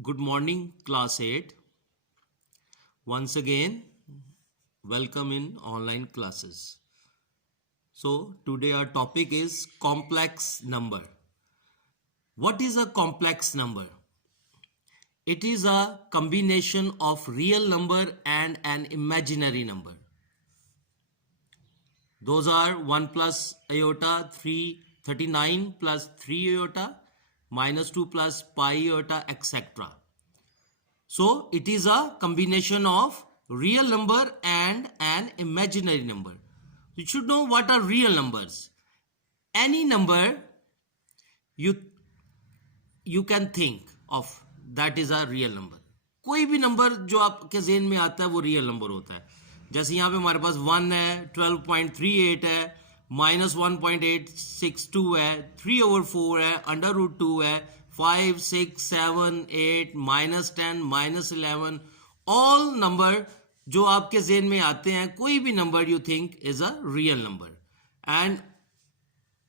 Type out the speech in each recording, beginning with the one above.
Good morning, class 8. Once again, welcome in online classes. So, today our topic is complex number. What is a complex number? It is a combination of real number and an imaginary number. Those are 1 plus iota, 39 plus 3 iota, minus 2 plus pi iota, etc. So it is a combination of real number and an imaginary number. You should know what are real numbers. Any number you can think of, that is a real number. कोई भी number जो आपके जेहन में आता है वो real number होता है. जैसे यहाँ पे हमारे पास 1 है, 12.38 है, -1.862 है, 3/4 है, √2 है, 5, 6, 7, 8, -10, -11. ऑल नंबर जो आपके जेहन में आते हैं, कोई भी number you think is a real number. And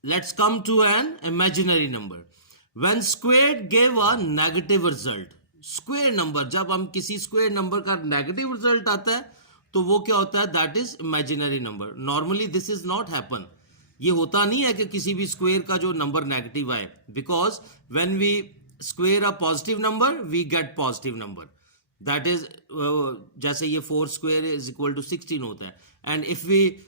let's come to an imaginary number. When squared gave a negative result. Square number, जब हम किसी square number का negative result आता है तो वो क्या होता है? That is imaginary number. Normally this is not happen. ये होता नहीं है कि किसी भी square का जो number negative आए, because when we square a positive number we get positive number. That is जैसे ये 4 square is equal to 16 होता है. And if we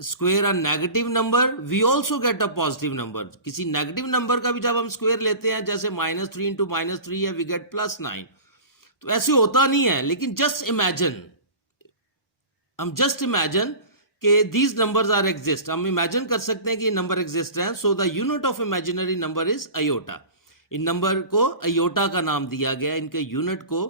square a negative number we also get a positive number. किसी negative number का भी जब हम square लेते हैं, जैसे -3 into -3 है, we get +9. तो ऐसे होता नहीं है, लेकिन just imagine, हम just imagine कि these numbers are exist. हम imagine कर सकते हैं कि ये number exist हैं. So the unit of imaginary number is iota. In number को iota का नाम दिया गया, इनके unit को,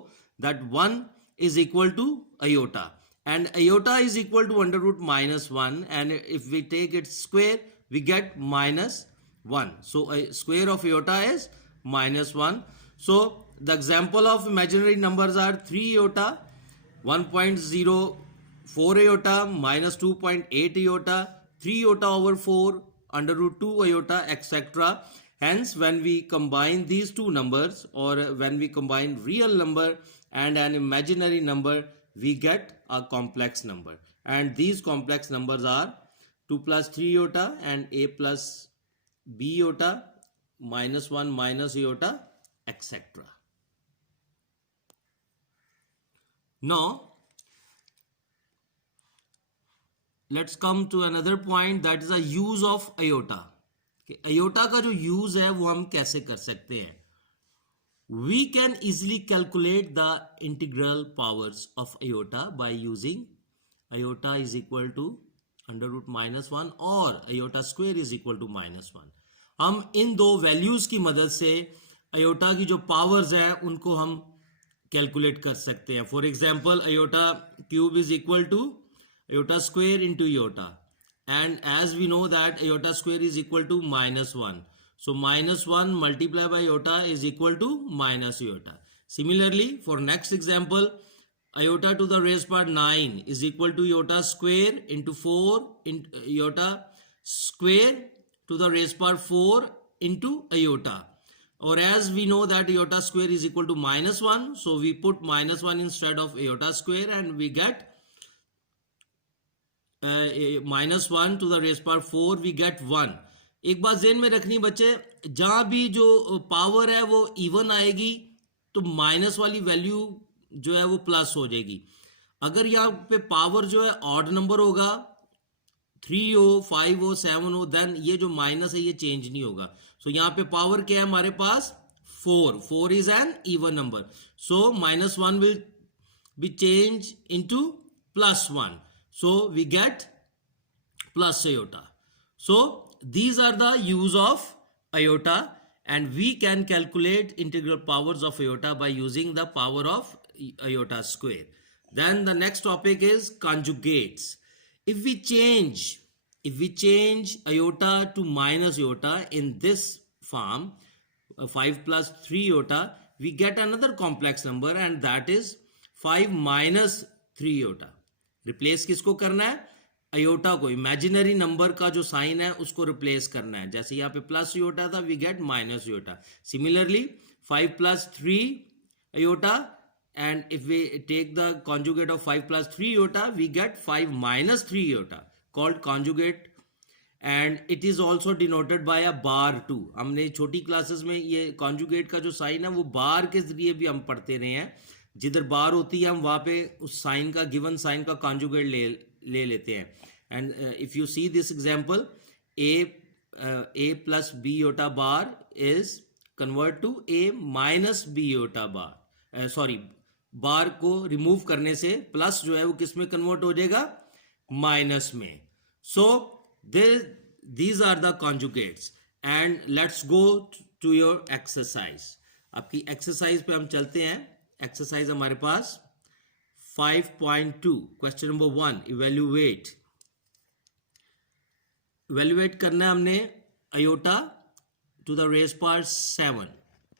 that 1 is equal to iota. And iota is equal to √-1, and if we take its square we get -1. So a square of iota is -1. So the example of imaginary numbers are 3 iota, 1.04 iota, -2.8 iota, 3 iota/4, √2 iota, etc. Hence when we combine these two numbers, or when we combine real number and an imaginary number, we get a complex number. And these complex numbers are 2 plus 3 iota and a plus b iota, -1 minus iota, etc. Now let's come to another point, that is a use of iota. iota का जो use है वो हम कैसे कर सकते हैं? We can easily calculate the integral powers of iota by using iota is equal to √-1 और iota square is equal to -1. हम इन दो वैल्यूज की मदद से iota की जो पावर्स हैं उनको हम कैलकुलेट कर सकते हैं. For example, iota cube is equal to iota square into iota, and as we know that iota square is equal to -1. So -1 multiplied by iota is equal to minus iota. Similarly, for next example, iota to the raised power 9 is equal to iota square into 4 into iota square to the raised power 4 into iota. Or as we know that iota square is equal to -1, so we put -1 instead of iota square and we get -1 to the raised power 4, we get 1. एक बात ज़हन में रखनी बच्चे, जहां भी जो power है वो इवन आएगी तो माइनस वाली वैल्यू जो है वो प्लस हो जाएगी. अगर यहाँ पे पावर जो है ऑड नंबर होगा, 3 हो, 5 हो, 7 हो, देन ये जो माइनस है ये चेंज नहीं होगा. सो यहाँ पे पावर क्या है हमारे पास? 4 is an even number. So -1 will be change into +1. So we get plus iota. So these are the use of iota, and we can calculate integral powers of iota by using the power of iota square. Then the next topic is conjugates. If we change iota to minus iota in this form, 5 plus 3 iota, we get another complex number, and that is 5 minus 3 iota. Replace किसको करना है? Iota को, imaginary number का जो sign है उसको replace करना है. जैसे यहाँ पे प्लस आयोटा था, we get minus iota. Similarly 5 plus 3 iota, and if we take the conjugate of 5 plus 3 iota, we get 5 minus 3 iota, called conjugate, and it is also denoted by a bar too. हमने छोटी classes में ये conjugate का जो sign है वो बार के जरिए भी हम पढ़ते रहे हैं. जिधर बार होती है हम वहाँ पे उस साइन का, गिवन साइन का conjugate ले लेते हैं. And if you see this example, a plus b iota bar is convert to a minus b iota bar. Sorry, bar को रिमूव करने से प्लस जो है वो किस में कन्वर्ट हो जाएगा, माइनस में. सो these are the conjugates. And let's go to your exercise. आपकी एक्सरसाइज पे हम चलते हैं. एक्सरसाइज हमारे पास 5.2 क्वेश्चन नंबर 1, इवेल्युएट करना है हमने iota to the raise power 7.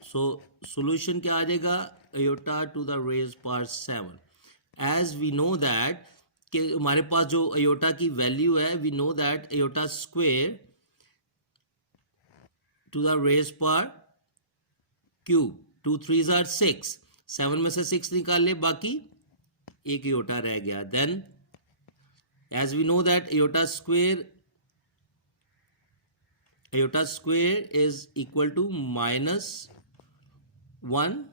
So solution क्या आ जाएगा, iota to the raise power 7. As we know that कि हमारे पास जो आयोटा की वैल्यू है, we know that iota square to the raise power cube, 2 3s are 6, 7 में से 6 निकाल ले, बाकी एक आयोटा रह गया. Then as we know that iota square is equal to -1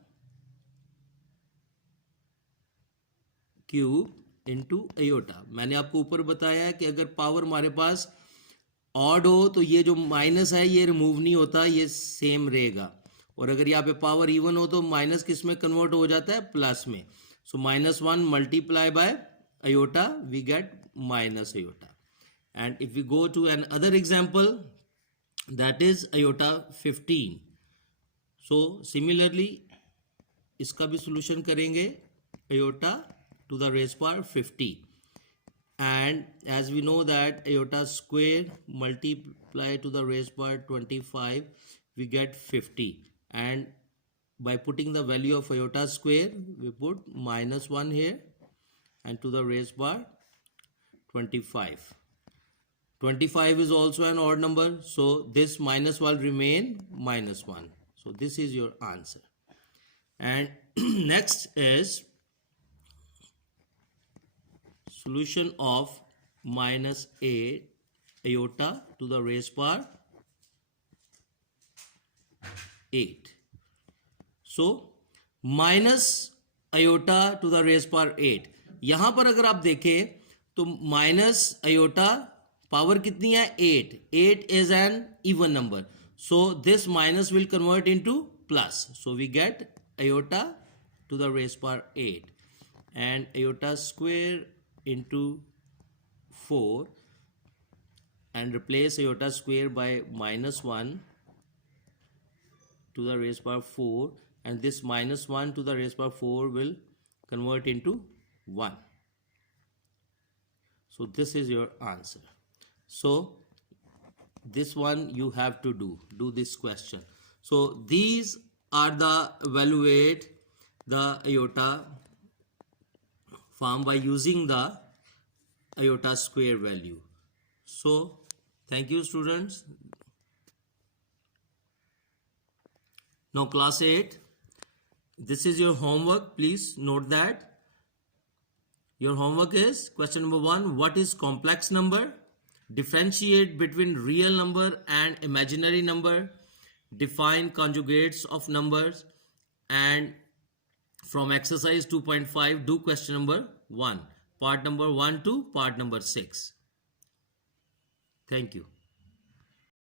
cube into iota. मैंने आपको ऊपर बताया है कि अगर पावर हमारे पास ऑड हो तो ये जो माइनस है ये रिमूव नहीं होता, ये सेम रहेगा. और अगर यहाँ पे पावर इवन हो तो माइनस किस में कन्वर्ट हो जाता है, प्लस में. So -1 multiply by iota, we get minus iota. And if we go to another example, that is iota 15. सो सिमिलरली इसका भी सोल्यूशन करेंगे, iota to the raised power 50, and as we know that iota square multiply to the raised power 25, we get 50, and by putting the value of iota square we put -1 here, and to the raised power 25. 25 is also an odd number, so this minus will remain -1. So this is your answer. And next is solution of -8 iota to the raised power 8. So minus iota to the raised power 8. यहां पर अगर आप देखें तो minus iota power कितनी है, 8. 8 is an even number, so this minus will convert into plus, so we get iota to the raised power 8, and iota square into 4, and replace iota square by -1 to the raised power 4, and this -1 to the raised power 4 will convert into 1. So this is your answer. So this one you have to do this question. So these are the evaluate the iota form by using the iota square value. So thank you students. Now class 8, this is your homework. Please note that your homework is question number 1, what is complex number, differentiate between real number and imaginary number, define conjugates of numbers, and from exercise 2.5 do question number 1, part number 1 to part number 6. Thank you.